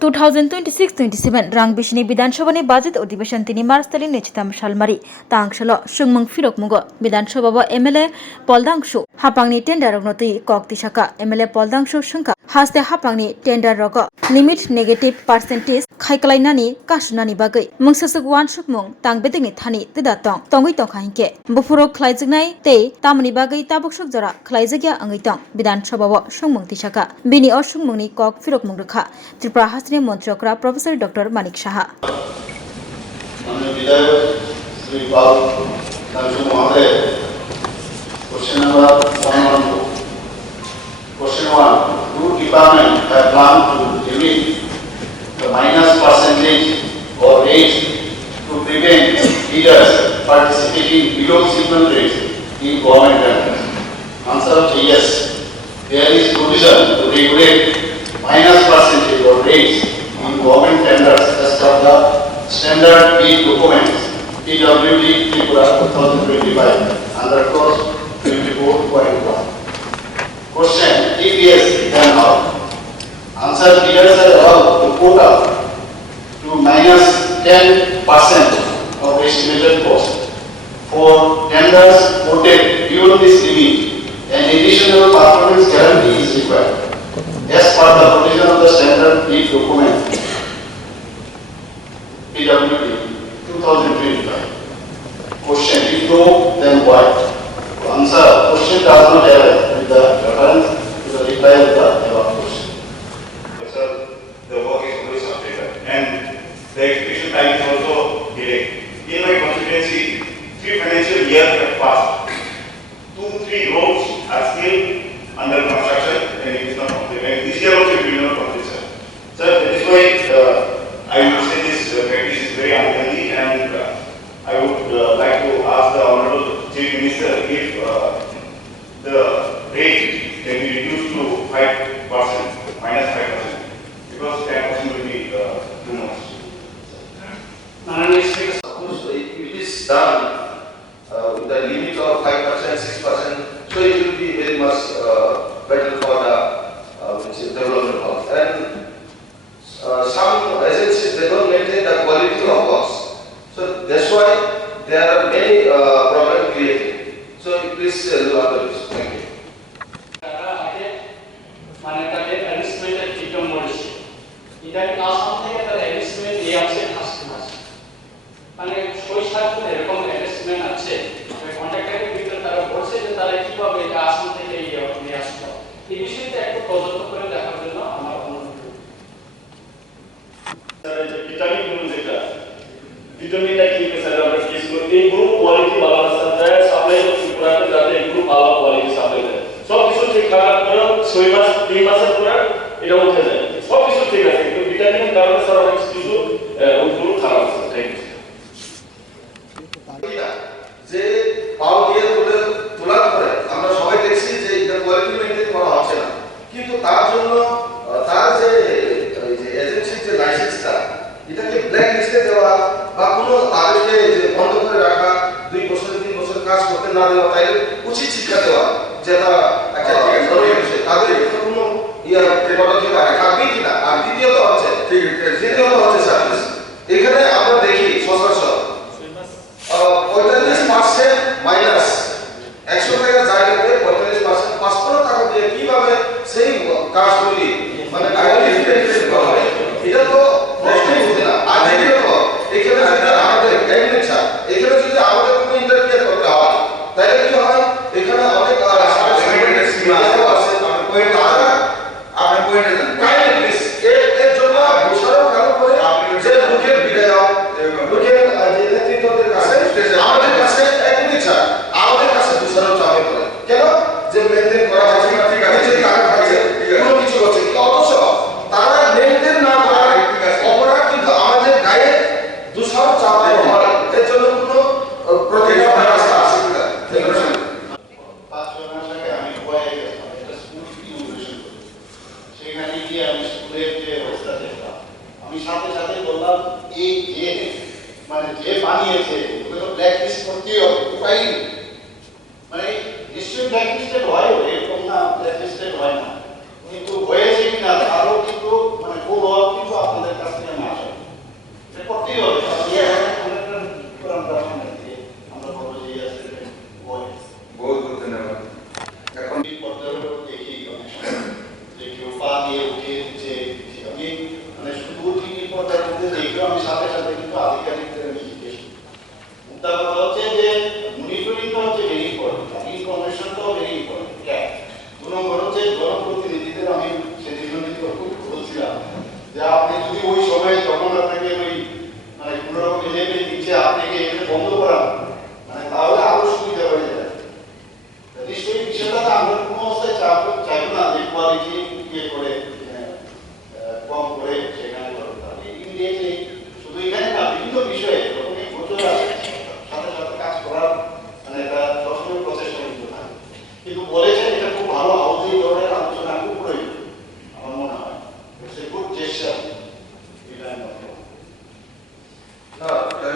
2026-27 rang bishini Bidhan Sabha ni budget अधिवेशन 3 Maris tali nechitam salmari tangshalo sungmung firok mugo Bidhan Sabha ba MLA Poldangshu hapangni tender rognoti kok tisaka MLA Poldangshu sungka haste hapangni tender rogo limit negative percentage khaiklainani kasnani bagai mungsasuk wan sukmung tangbedingni thani tidatong tongui tongkhainke bufuro khlaijignai tei tamni bagai tabuksuk jora khlaijagya angaitong Bidhan Sabha ba sungmung tisaka bini o sungmungni kok firok mungrekha Tripura हास्नि मन्त्रकरा professor doctor Manik Saha Question 1. Do department have planned to limit the minus percentage or rate to prevent leaders participating below single rates in government tenders? Answer yes. There is provision to regulate minus percentage or rates in government tenders as per the standard B documents PWD Tripura 2025 under clause 24.1. Question: if yes, then how? Answer: leaders are allowed to quota to minus 10% of estimated cost. For tenders quoted beyond this limit, an additional performance guarantee is required. As per the provision of the standard B document PWD 2025. Question: if no, then why? To answer: question does not have with the reference to the reply of the above question. Sir, the work is always updated and the execution time is also delayed. In my constituency, 3 financial years have passed. 2-3 roads are still under construction and it is not completed. And this year also it will not complete, sir. Sir, that is why I would say this practice is very unhealthy, and I would like to ask the Honorable Chief Minister if the rate can be reduced to 5%, minus 5%, because 10% will be too much. Of course, if it is done with the limit of 5%, 6%, so it will be very much better for the development of. And some agencies, they don't maintain the quality of works. So that's why there are many problems created. So please look after this. Thank you. Blacklisted হয় না, কিন্তু হয়েছে কিনা তারও কিন্তু মানে follow up কিন্তু আপনাদের কাছ থেকে না আসে, এটা করতেই হবে। আমরা বলবো যে बहुत बहुत धन्यवाद। এখন এই পর্যায়ে দেখি অনেক সময় যে কেউ পা দিয়ে উঠিয়ে দিচ্ছে, আমি মানে শুধু টিকিট পর্যায়ের মধ্যে দেখলেও আমি সাথে সাথে কিন্তু আধিকারিকদের আমি জিজ্ঞেস করি। মুদ্রা কথা হচ্ছে যে মনিটরিংটা হচ্ছে ভেরি ইম্পর্টেন্ট, ইনফরমেশনটাও ভেরি ইম্পর্টেন্ট। দু নম্বর হচ্ছে জনপ্রতিনিধিদের আমি সেদিন বলছিলাম যে আপনি যদি ওই সময় যখন আপনাকে ওই মানে কোনো রকম এলেভেল দিচ্ছে আপনাকে এখানে বন্ধ করা মানে তাহলে আরো সুবিধা হয়ে যায়। নিশ্চয়ই বিষয়টা আমরা কোনো অবস্থায় চাইবো না যে কোয়ালিটি ইয়ে করে কম করে সেখানে করতে হবে। ইমিডিয়েটলি শুধু এখানে না, বিভিন্ন বিষয়ে যখনই গোচর আসে সাথে সাথে কাজ করার মানে এটা সবসময় প্রচেষ্টা কিন্তু থাকে। কিন্তু বলেছেন এটা খুব ভালো হাউজিং ধরনের আলোচনা খুব প্রয়োজন আমার মনে হয়। Good gesture.